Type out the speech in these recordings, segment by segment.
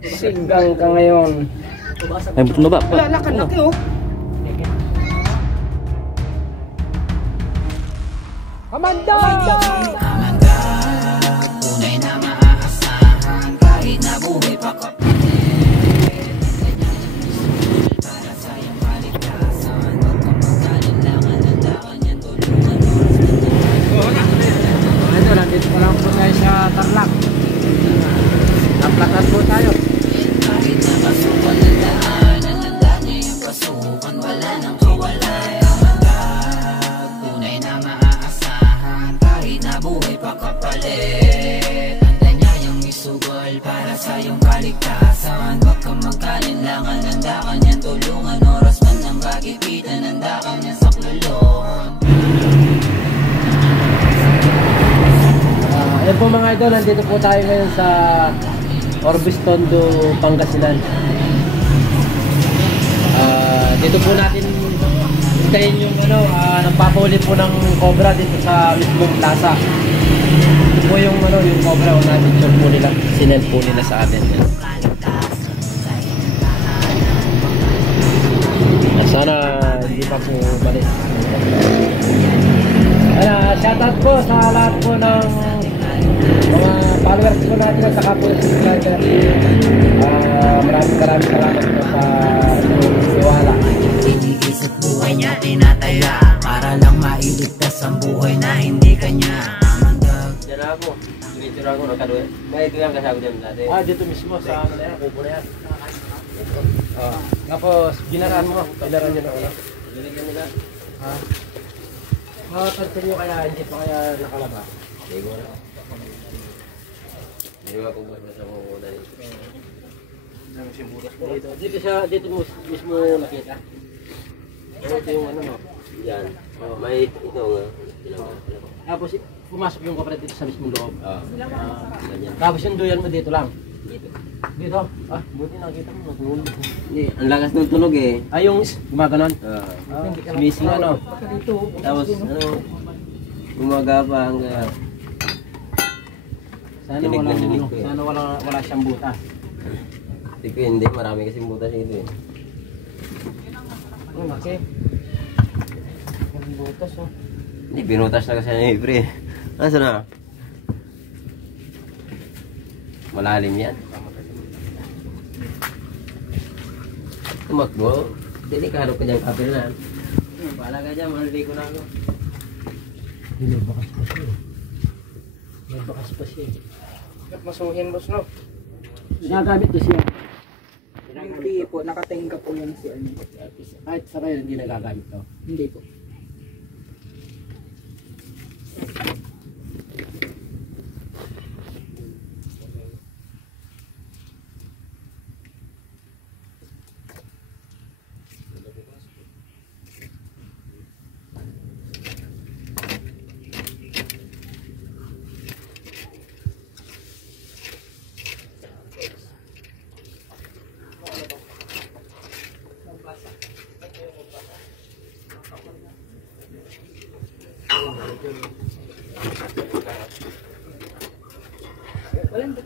Singgang ka ngayon. Ay, buto na ba? Wala, laki oh. Amanda! Amanda, tunay na maaasahan kahit na buhay pa kapalit. Para sa iyong kaligtasan, huwag kang magkalinlangan, nandakan yan tulungan oras na nandakan. Ito, nandito pa lang po tayo sa Tarlac. Naplakat po tayo. Kahit na pasukan ng daanan, nandakan niya yung pasukan, wala nang kawalay. Amanda, tunay na maaasahan kahit na buhay pa kapalit. Tanda niya yung isugal para sa iyong kaligtasan. Huwag kang magkalinlangan, nandakan yan tulungan oras man ng kagipitan, nandakan yan saklolon. Ayan po mga idol, nandito po tayo ngayon sa Orbis Tondo, Pangasinan. Dito po natin hintayin yung nagpapahuli po ng cobra dito sa mismong plaza. Ito po yung yung cobra o na-picture po nila. Sinend po nila sa atin. Sana hindi pa po balik. Shoutout po sa lahat po ng mga followers po natin at saka po subscriber. Maraming salamat po sa tiwala. Iniisip buhay niya tinataya para lang mailigtas ang buhay na hindi kanya. Amanda, Diyan ako. Dito ako nakadoy. May ito yung kasama dyan dati. Dito mismo sa ano na yan, kubo na yan. Tapos ginaraan mo. Ginaraan nyo na ulo. Ginaraan nila. Makapansin nyo kaya hindi pa kaya nakalaba. Hindi ko na. Hindi ko ba sa mga una nito. Dito mismo nakita. Ito yung ano mo. Yan. May ito nga. Tapos pumasok yung kapatid dito sa mismong loob. Ganyan. Tapos yung duyan mo dito lang. Dito? Buti nakita mo. Hindi. Ang lakas ng tunog eh. Yung gumaganon? Missing ano. Tapos gumaga pa hanggang sana wala siyang butas. Hindi, marami kasing butas ito eh. Laki. Ang butas oh. Hindi, binutas na kasi niya pre. Asa na? Malalim yan. Tumakbo. Delikado ka dyan kapilan. Pala ka dyan, maliligo na ako. May bakas pa siya. May bakas pa siya. Masuhin boss no? Nagagamit to siya. Hindi po, nakatingin ka po yan si ano. Kahit sa kayo hindi nagagamit to? Hindi po.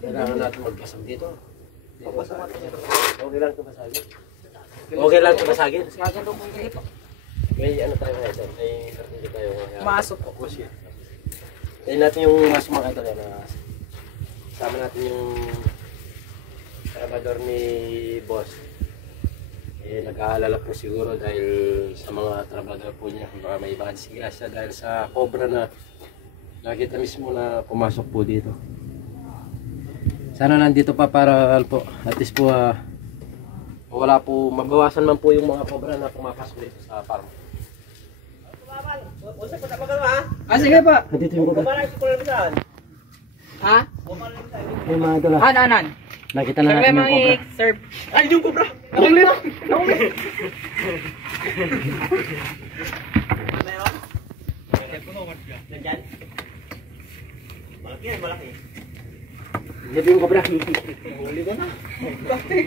Kailangan natin magpasag dito. Okay lang ito basagin. Okay lang ito basagin. May ano tayo nga ito. May nartili tayo. Masok po. Tayo natin yung mas mga ito na sama natin yung trabador ni boss. Nag-aalala po siguro dahil sa mga trabador po niya. Baka may ibang siya dahil sa cobra na nakita mismo na pumasok po dito. Sana nandito pa para po at least po wala po, mabawasan man po yung mga cobra na pumapasok dito sa farm. Sige pa. Dito yung cobra. Ha? May mga dala. Anan? Nakita na natin yung cobra. Serve. Ay, yung cobra. Nakuli mo. Nakuli. Malaki yan, malaki. Dito yung cobra. Huli ko na. Bakit?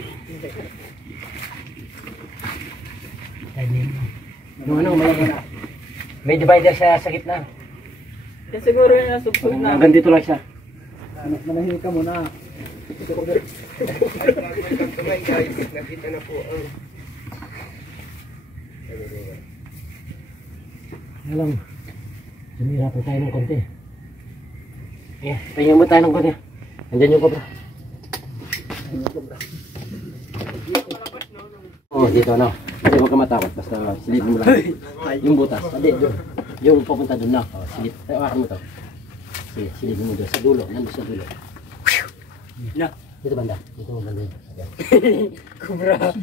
Ano, malaki na. May divider siya sa gitna. Siguro yung nasubsog na. Hanggang dito lang siya. Manahimik ka muna. Guys, nakita na po ang Alam, sumira po tayo ng konti. Pahinga mo tayo ng konti. Andyan yung cobra. Dito ano. Hindi huwag ka matakot. Basta silipin mo lang. Yung butas. Hindi, yung papunta doon na. Silip. Tawakan mo to. Sige, silipin mo doon. Sa dulo. Nandun sa dulo. Dito banda. Dito mo banda. Cobra.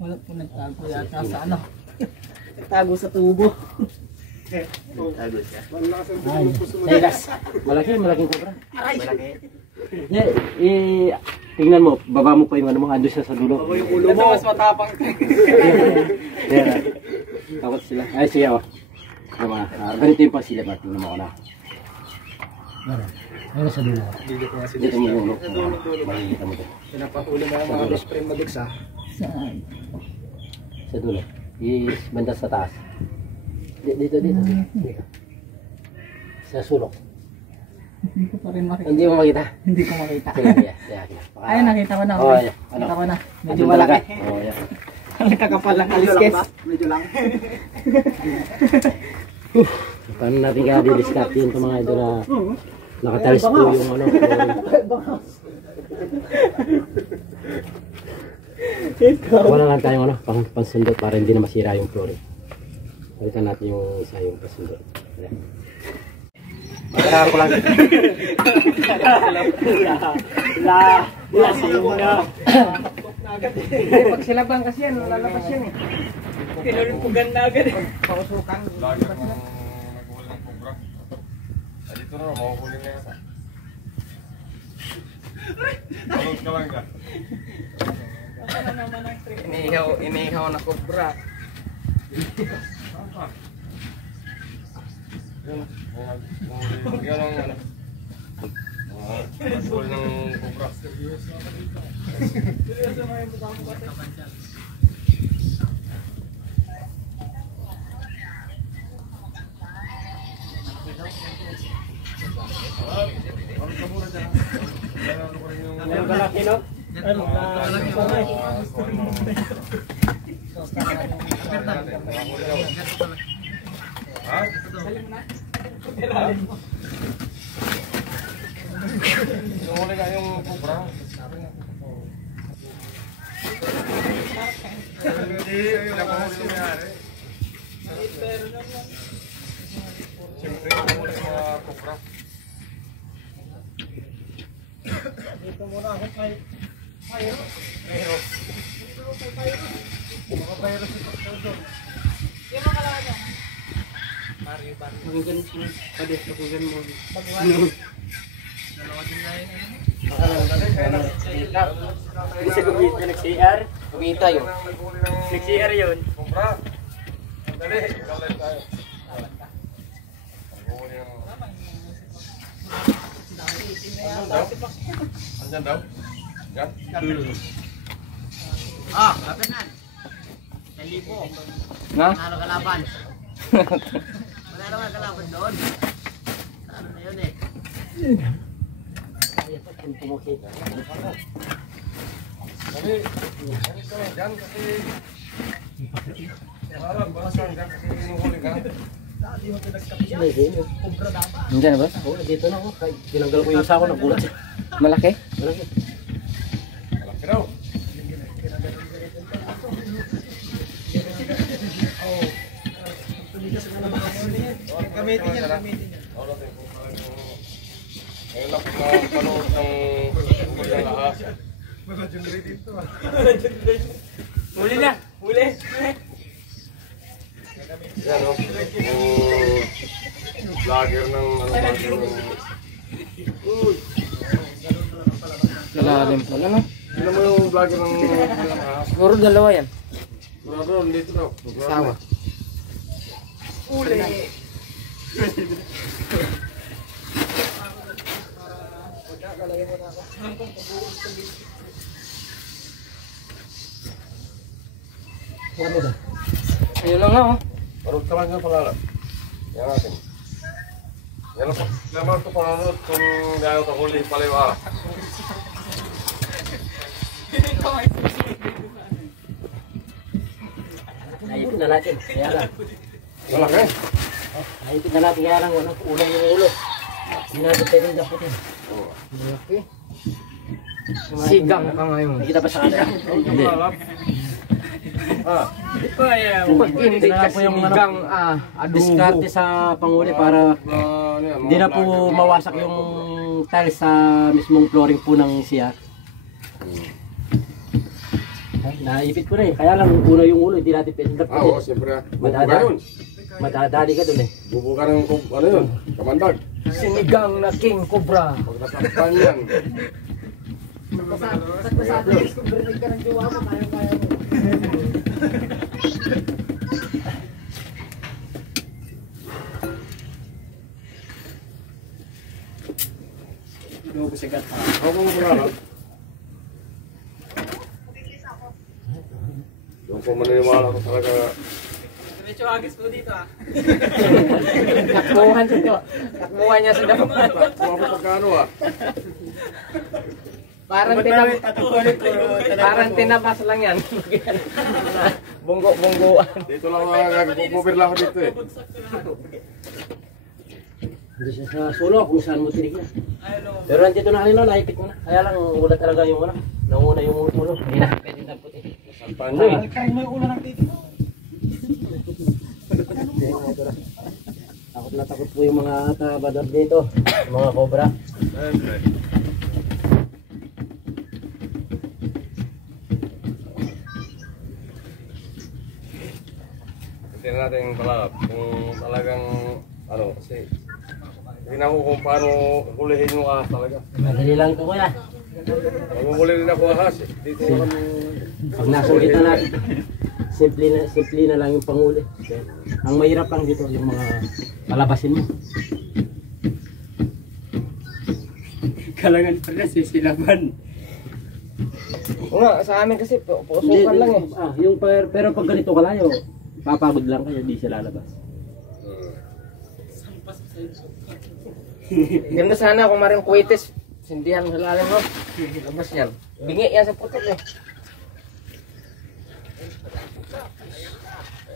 wala po nagtago yata sa ano. Nagtago sa tubo. Malaking cobra. Malaki. Tingnan mo, baba mo pa yung ano mo, ando siya sa dulo. Yung ulo mo. Mas matapang. Takot sila. Ay, sige ako. Ganito yung pasilip at tingnan mo ako na. Ayun sa dulo. Dito mo yung ulo. Makikita mo ito. Pinapahuli na mga Los Primadix ha. Sa dulo. Is banda sa taas. Dito. Sa sulok. Hindi ko pa rin makita. Hindi mo makita? Hindi ko makita. Ay, nakita ko na. Oh, yeah. Nakita ko na. Medyo Andun malaki. talaga. Oh, yeah. Nakakapal lang aliskes. Medyo lang. Paano natin kaya didiskarte yun itong mga ito na nakatalis po yung ano. Wala lang tayong ano, pansundot para hindi na masira yung flooring. Palitan natin yung isa yung pansundot. Magkakaroon ko lang. Pag silabang kasi yan, lalabas yan eh. Pinulpugan na agad eh. Pausukan. Lagi mo naghuli ng cobra. Dito na, mahuhuli na yata. Tulog ka lang ka. Inihaw na cobra. Yan ang ano. Maghuli ng cobra. Ano kalaki no? Huli ka yung cobra. Hindi, pinapahuli ng mayari. Siyempre, huli ng mga cobra. Dito muna ako kay Isa kumita nag-CR. Kumita yun. nag-CR yun. Cobra. Dali, kalay tayo. Huli ng... Andyan daw? Yan? Lapit na. 1,000. Na? Nalo kalaban. Wala naman kalaban doon. Ano na yun eh. Dali, alis ka lang dyan kasi... Parang basang dyan kasi inuhuli ka. Nandiyan na ba? Oo, dito na ako. Tinanggal ko yung sako, nagulat siya. Malaki? Malaki. Malaki daw. Gamitin yan, gamitin yan. Ngayon lang panood ng magandang ahas. Mga jungri dito ah. Huli na! Huli! Yan o. Vlogger ng ano ba? Lalalim pala no? Tignan mo yung vlogger ng magandang ahas. Siguro dalawa yan. Bro, dito daw. Sawa. Huli! Ano ba? Ayun lang nga oh. Parang ka lang nga pangalan. Yan natin. Yan naman ito panunod kung gano'n ito huli pala yung araw. Naipit na natin. Kaya lang. Malaki. Naipit na natin kaya lang. Ulang yung ulo. Hindi natin pwedeng daputin. Malaki. Sigang ka ngayon. Nakita pa sa kanila. Hindi. Hindi Ito na po yung sigang diskarte sa panguli para hindi na po mawasak yung tiles sa mismong flooring po ng siya. Naipit ko na eh. Kaya lang una yung ulo, hindi natin pwedeng Oo, daputin. siyempre. Madadali. Bubuka yun. Madadali ka dun eh. Bubuka ng ano yun, kamandag. Sinigang na king cobra. Pag nasaktan yan. Ako mo pala. Yung po maniniwala ko talaga. Takbuhan siya. Takbuhan niya sa dapat. Ako pagkano ah. Parang tinabas lang yan. Bunggo-bungguan. Dito lang nagpupupir lang ako dito eh. Hindi siya sa sulo kung saan mo tinignan. Pero nandito na kanina, naipit mo na. Kaya lang wala talaga yung ano. Nauna yung ulo. Hindi na pwedeng daputin. Salpan nyo eh. Takot na takot po yung mga tabador dito. Mga cobra. Siyempre. Tingnan natin pala kung talagang ano kasi tingnan ko kung paano hulihin yung ahas talaga. Madali lang ito kuya. Maghuli rin ako ahas eh. Dito kami Pag nasungkit na natin, simple na lang yung panguli. Ang mahirap lang dito yung mga palabasin mo. Kalangan pa na sisilaban. Nga, sa amin kasi pusukan lang eh. Yung pero pag ganito kalayo, papagod lang kayo, di siya lalabas. Ganda sana kung maring kuwites. Sindihan sa lalim mo. Labas yan. Bingi yan sa putok eh.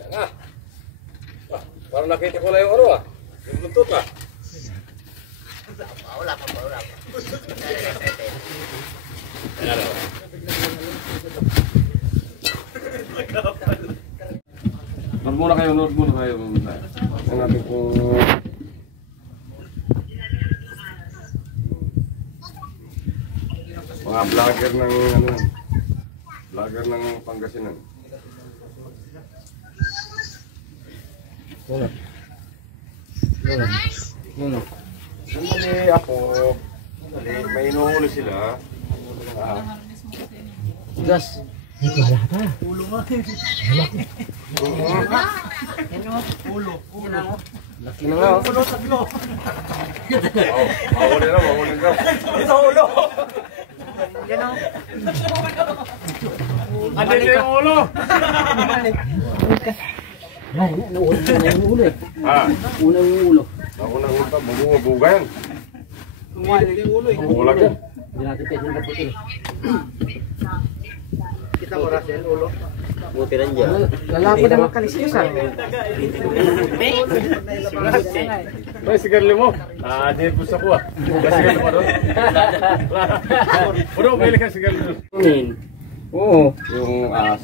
ayan na. Parang nakita ko na yung ano ah. Yung buntot ah. Ayan o. Nood muna kayo. Tingnan natin kung mga vlogger ng ano, vlogger ng Pangasinan. Sandali ako. Sandali, may inuhuli sila. Gas. Ito wala pa. Laki na nga oh. Mahuli na. Ano yung ulo? Ay, nauuna na yung ulo eh. Una yung ulo. Ako nang ulta, buga yan. Bulag yan. Hindi natin pwedeng daputin. Kita mo Russell, ulo. Buti rin dyan. Lalapad ang makalisyusan. Ay, sigarli mo. Di po sa kuha. May sigarli mo doon? Puno, may ka sigarli doon. Oo. Yung ahas.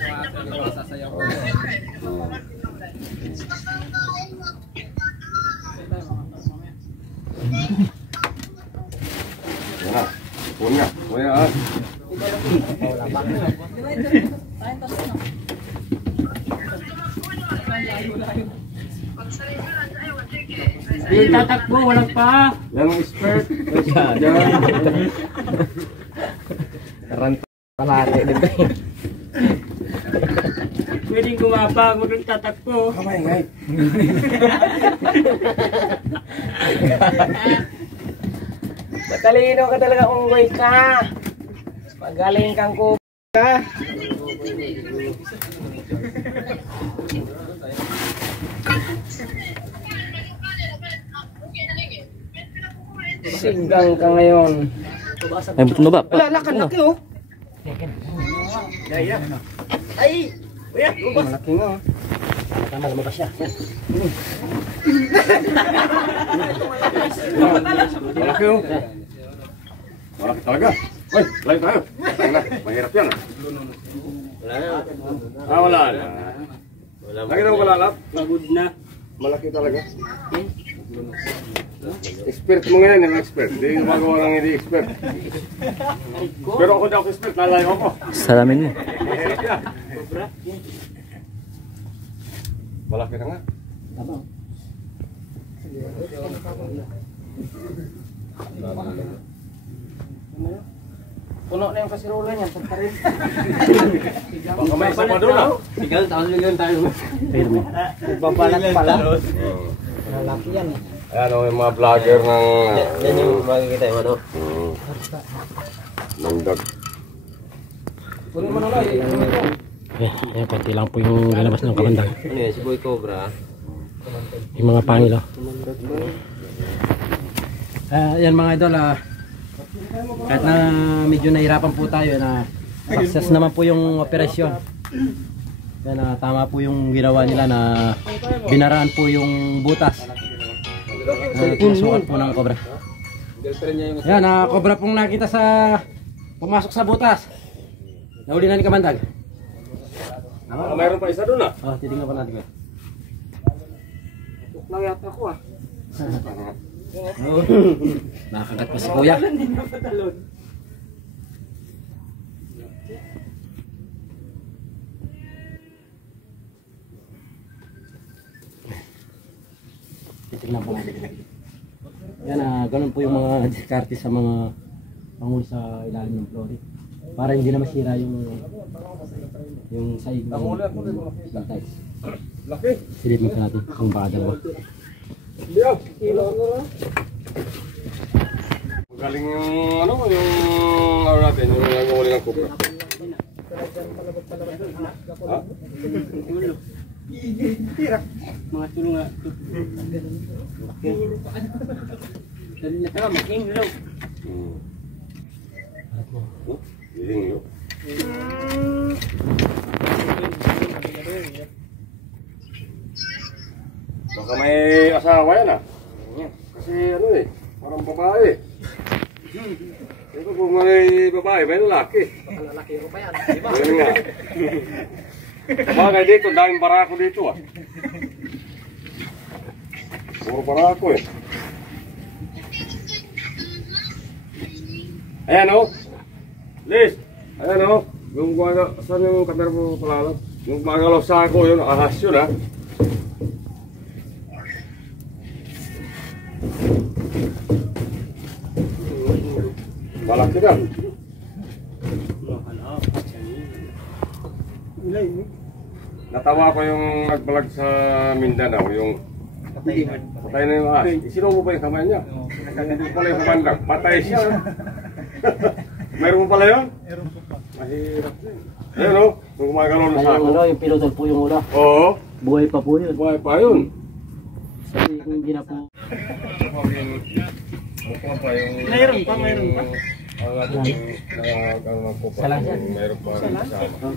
Yan na. Punya ahas. Di tatakbo, walang pa. Yan ang expert. Taranta palate dito. Pwedeng gumapag, wag lang tatakbo. Kamay, ngay. Matalino ka talaga unggoy ka. Magaling kang ko ka. Sigang ka ngayon. Ay, tumaba. Wala, laki oh. Ay! Malaki nga oh. Tama, lumabas siya. Yan. Malaki oh. Malaki talaga. Uy, layo tayo. Tangina, mahirap yan ah. Wala na. Wala na. Wala mo. Nakita mo kalalap? Pagod na. Malaki talaga. Expert mo ngayon, yung expert. Hindi yung magawa lang hindi expert. Pero ako daw expert, lalayo ako. Salamin mo. Mahirap yan. Malaki na nga. Tama. Puno na yung kasirola niya. Punta rin. Baka may isa pa doon ah. Sigal, taon tayo. Pero mo. Babalat pala. Malaki yan eh. Ayan o, yung mga vlogger ng... Yan yung makikita yung ano. Nangdag. Puno mo na lang. Eh, konti lang po yung lalabas ng kamandag. Ano yan, si Boy Cobra. Yung mga pangil, oh. Yan mga idol, kahit na medyo nahirapan po tayo na success naman po yung operasyon. Yan, tama po yung ginawa nila na binaraan po yung butas. Pinasukan po ng cobra. Yan, cobra pong nakita sa pumasok sa butas. Nahuli na ni Kamandag. Mayroon pa isa doon ah. Oh, titingnan pa natin. Lang yata ako ah. Nakakagat pa si Kuya. Titingnan po natin. Yan, ganun po yung mga diskarte sa mga panghuli sa ilalim ng flooring. Para hindi na masira yung saig ng tiles. Laki. Silipin ka natin kung baka dalawa. Liyaw. Magaling yung ano natin, yung nanguhuli ng kubra. Ha? Mga tulong nga. Dali na tayo, making low. Hiling yun. Baka may asawa yan ah. Kasi ano eh, parang babae. Ito kung may babae, may lalaki. Baka lalaki ko pa yan. Ayun nga. Bagay dito, daming barako dito ah. Puro barako eh. Ayan o. Liz. Ayan o. Yung baga, saan yung camera mo palalap? Yung bagalaw sako yun, ahas yun ah. Malaki na. Natawa ko yung nagbalag sa Mindanao, yung patay na yung ahas. Isinubo pa yung kamay niya. Hindi pala yung kumandag. Patay siya. Meron mo pala yun? Meron po pa. Mahirap yun. Ayun o, kung gumagalaw na sa ako. Yung pinutol po yung ula. Oo. Buhay pa po yun. Buhay pa yun. Kasi hindi na po. Mayroon pa. Salang yan. Meron pa kasama.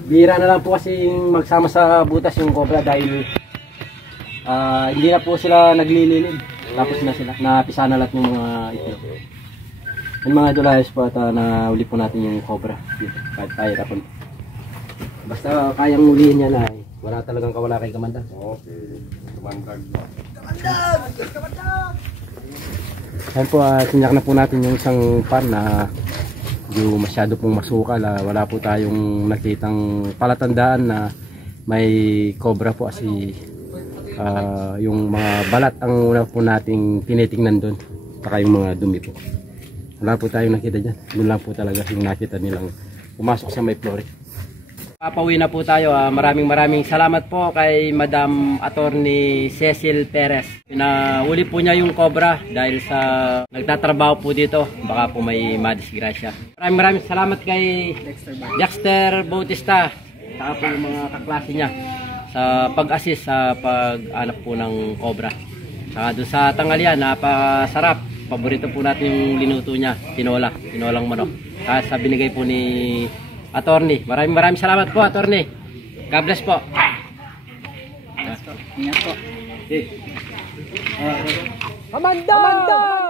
Bihira na lang po kasi magsama sa butas yung cobra dahil hindi na po sila naglililid. Tapos na sila, napisa na lahat ng mga itlog. Yung mga dulayas po at nauli po natin yung cobra dito. Kahit tayo tapon. Basta kayang ulihin niya na wala talagang kawala kay Kamandag. Okay. Kamandag. Ayan po, sinyak na po natin yung isang pan na yung masyado pong masukal. Wala po tayong nakitang palatandaan na may cobra po kasi yung mga balat ang una po nating tinitingnan doon. Saka yung mga dumi po. Wala po tayong nakita dyan. Doon lang po talaga yung nakita nilang pumasok sa may flooring. Papauwi na po tayo. Maraming salamat po kay Madam Attorney Cecil Perez. Pinahuli po niya yung cobra dahil sa nagtatrabaho po dito. Baka po may madisgrasya. Maraming salamat kay Dexter Bautista. Saka po yung mga kaklase niya sa pag-assist sa pag-anap po ng cobra. Saka doon sa tanghalian, napasarap. paborito po natin yung linuto niya, tinolang manok. Sa binigay po ni Attorney. Maraming salamat po, Attorney. God bless po. Ingat po. Okay. Amanda!